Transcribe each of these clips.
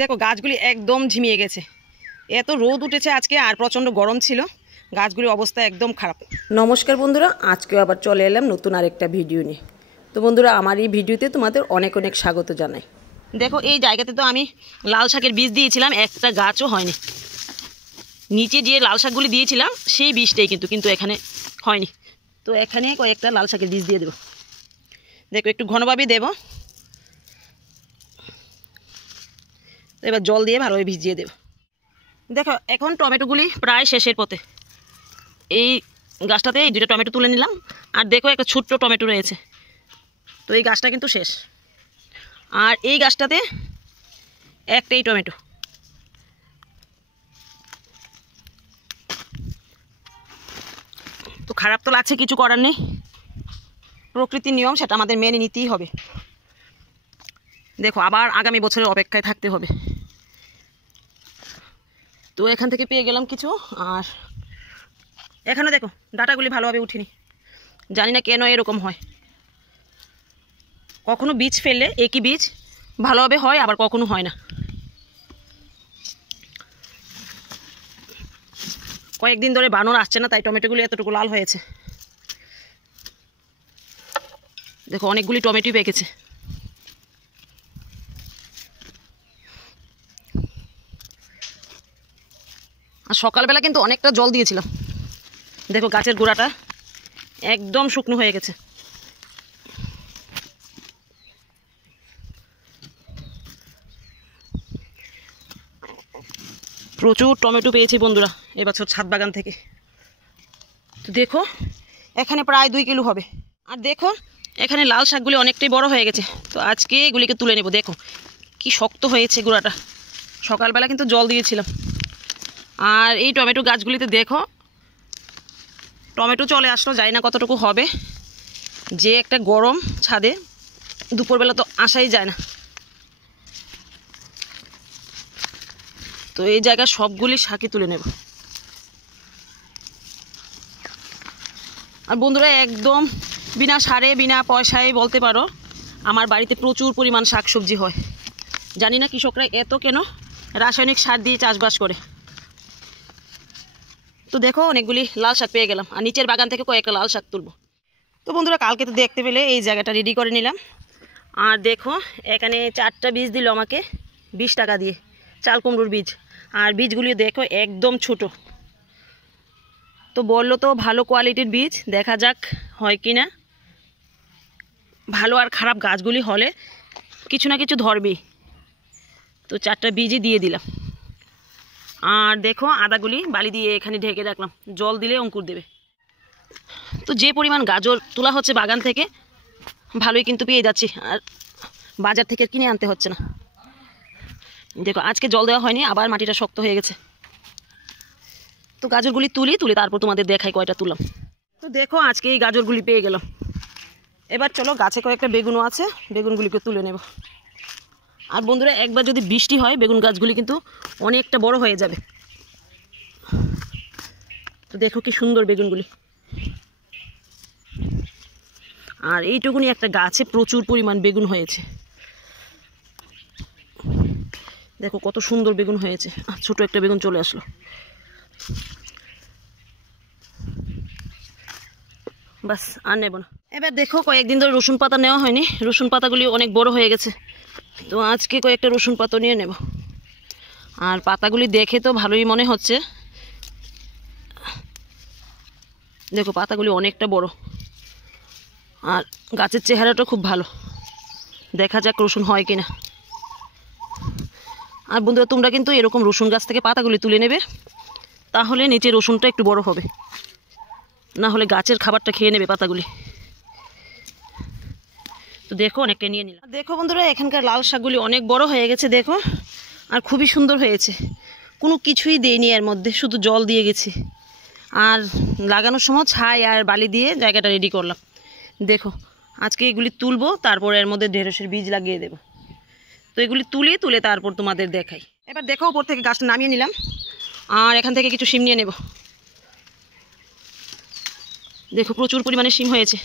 দেখো গাছগুলি একদম ঝিমিয়ে গেছে। এত রোদ উঠেছে আজকে আর প্রচণ্ড গরম ছিল, গাছগুলির অবস্থা একদম খারাপ। নমস্কার বন্ধুরা, আজকেও আবার চলে এলাম নতুন আরেকটা ভিডিও নিয়ে। তো বন্ধুরা, আমার এই ভিডিওতে তোমাদের অনেক অনেক স্বাগত জানাই। দেখো এই জায়গাতে তো আমি লাল শাকের বীজ দিয়েছিলাম, একটা গাছও হয়নি। নিচে যে লাল শাকগুলি দিয়েছিলাম সেই বীজটাই কিন্তু এখানে হয়নি। তো এখানে কয়েকটা লাল শাকের বীজ দিয়ে দেবো। দেখো একটু ঘনভাবেই দেবো। এবার জল দিয়ে ভালোভাবে ভিজিয়ে দেব। দেখো এখন টমেটোগুলি প্রায় শেষের পথে। এই গাছটাতে এই দুটো টমেটো তুলে নিলাম, আর দেখো একটা ছোট্ট টমেটো রয়েছে। তো এই গাছটা কিন্তু শেষ, আর এই গাছটাতে একটাই টমেটো। তো খারাপ তো লাগছে, কিছু করার নেই, প্রকৃতির নিয়ম, সেটা আমাদের মেনে নিতেই হবে। দেখো আবার আগামী বছরের অপেক্ষায় থাকতে হবে। তো এখান থেকে পেয়ে গেলাম কিছু, আর এখানে দেখো ডাটাগুলি ভালোভাবে উঠিনি, জানি না কেন এরকম হয়। কখনো বীজ ফেললে একই বীজ ভালোভাবে হয়, আবার কখনো হয় না। কয়েকদিন ধরে বানর আসছে না, তাই টমেটোগুলি এতটুকু লাল হয়েছে। দেখো অনেকগুলি টমেটো পেকেছে। আর সকালবেলা কিন্তু অনেকটা জল দিয়েছিলাম। দেখো গাছের গোড়াটা একদম শুকনো হয়ে গেছে। প্রচুর টমেটো পেয়েছি বন্ধুরা এবছর ছাদ বাগান থেকে। তো দেখো এখানে প্রায় 2 কিলো হবে। আর দেখো এখানে লাল শাকগুলি অনেকটাই বড় হয়ে গেছে। তো আজকে এগুলিকে তুলে নেব। দেখো কি শক্ত হয়েছে গোড়াটা, সকালবেলা কিন্তু জল দিয়েছিলাম। আর এই টমেটো গাছগুলিতে দেখো টমেটো চলে আসলো, জানি না কতটুকু হবে। যে একটা গরম ছাদে, দুপুরবেলা তো আসাই যায় না। তো এই জায়গায় সবগুলি শাকই তুলে নেব। আর বন্ধুরা একদম বিনা সারে বিনা পয়সায় বলতে পারো আমার বাড়িতে প্রচুর পরিমাণ শাকসবজি হয়। জানি না কৃষকরা এত কেন রাসায়নিক সার দিয়ে চাষবাস করে। তো দেখো অনেকগুলি লাল শাক পেয়ে গেলাম, আর নিচের বাগান থেকে কয়েকটা লাল শাক তুলব। তো বন্ধুরা কালকে তো দেখতে পেলে এই জায়গাটা রেডি করে নিলাম। আর দেখো এখানে 4টা বীজ দিল আমাকে 20 টাকা দিয়ে, চাল কুমড়োর বীজ। আর বীজগুলি দেখো একদম ছোট। তো বললো তো ভালো কোয়ালিটির বীজ, দেখা যাক হয় কি না। ভালো আর খারাপ গাছগুলি হলে কিছু না কিছু ধরবেই। তো 4টা বীজই দিয়ে দিলাম। আর দেখো আদাগুলি বালি দিয়ে এখানে ঢেকে রাখলাম, জল দিলে অঙ্কুর দেবে। তো যে পরিমাণ গাজর তোলা হচ্ছে বাগান থেকে ভালোই কিন্তু পেয়ে যাচ্ছি, আর বাজার থেকে কিনে আনতে হচ্ছে না। দেখো আজকে জল দেওয়া হয়নি, আবার মাটিটা শক্ত হয়ে গেছে। তো গাজরগুলি তুলে তারপর তোমাদের দেখাই কয়টা তুললাম। তো দেখো আজকে এই গাজরগুলি পেয়ে গেলাম। এবার চলো গাছে কয়েকটা বেগুনও আছে, বেগুনগুলিকে তুলে নেব। আর বন্ধুরা একবার যদি বৃষ্টি হয় বেগুন গাছগুলি কিন্তু অনেকটা বড় হয়ে যাবে। তো দেখো কি সুন্দর বেগুনগুলি। আর এইটুকুনি একটা গাছে প্রচুর পরিমাণ বেগুন হয়েছে। দেখো কত সুন্দর বেগুন হয়েছে। ছোট একটা বেগুন চলে আসলো। বাস আর নেব না। এবার দেখো কয়েকদিন ধরে রসুন পাতা নেওয়া হয়নি, রসুন পাতাগুলি অনেক বড় হয়ে গেছে। তো আজকে কয়েকটা রসুন পাতা নিয়ে নেব। আর পাতাগুলি দেখে তো ভালোই মনে হচ্ছে। দেখো পাতাগুলি অনেকটা বড়, আর গাছের চেহারাটা খুব ভালো। দেখা যাক রসুন হয় কিনা। আর বন্ধুরা তোমরা কিন্তু এরকম রসুন গাছ থেকে পাতাগুলি তুলে নেবে, তাহলে নিচে রসুনটা একটু বড় হবে, না হলে গাছের খাবারটা খেয়ে নেবে পাতাগুলি। তো দেখো অনেকটা নিয়ে নিলাম। দেখো বন্ধুরা এখানকার লাল শাকগুলি অনেক বড় হয়ে গেছে দেখো, আর খুবই সুন্দর হয়েছে। কোনো কিছুই দেয়নি এর মধ্যে, শুধু জল দিয়ে গেছি। আর লাগানোর সময় ছাই আর বালি দিয়ে জায়গাটা রেডি করলাম। দেখো আজকে এগুলি তুলবো, তারপর এর মধ্যে ঢেঁড়সের বীজ লাগিয়ে দেব। তো এগুলি তুলে তারপর তোমাদের দেখাই। এবার দেখো ওপর থেকে গাছটা নামিয়ে নিলাম, আর এখান থেকে কিছু শিম নিয়ে নেব। দেখো প্রচুর পরিমাণে শিম হয়েছে।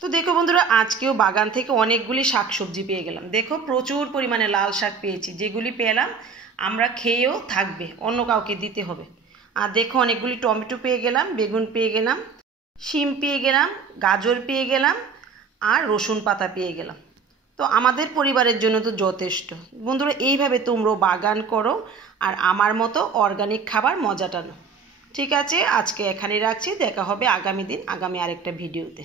তো দেখো বন্ধুরা, আজকেও বাগান থেকে অনেকগুলি শাকসবজি পেয়ে গেলাম। দেখো প্রচুর পরিমাণে লাল শাক পেয়েছি, যেগুলি পেলাম আমরা খেয়েও থাকবে, অন্য কাউকে দিতে হবে। আর দেখো অনেকগুলি টমেটো পেয়ে গেলাম, বেগুন পেয়ে গেলাম, শিম পেয়ে গেলাম, গাজর পেয়ে গেলাম, আর রসুন পাতা পেয়ে গেলাম। তো আমাদের পরিবারের জন্য তো যথেষ্ট। বন্ধুরা, এইভাবে তোমরাও বাগান করো আর আমার মতো অর্গানিক খাবার মজাটা নাও। ঠিক আছে, আজকে এখানে রাখছি। দেখা হবে আগামী দিন আগামী আরেকটা ভিডিওতে।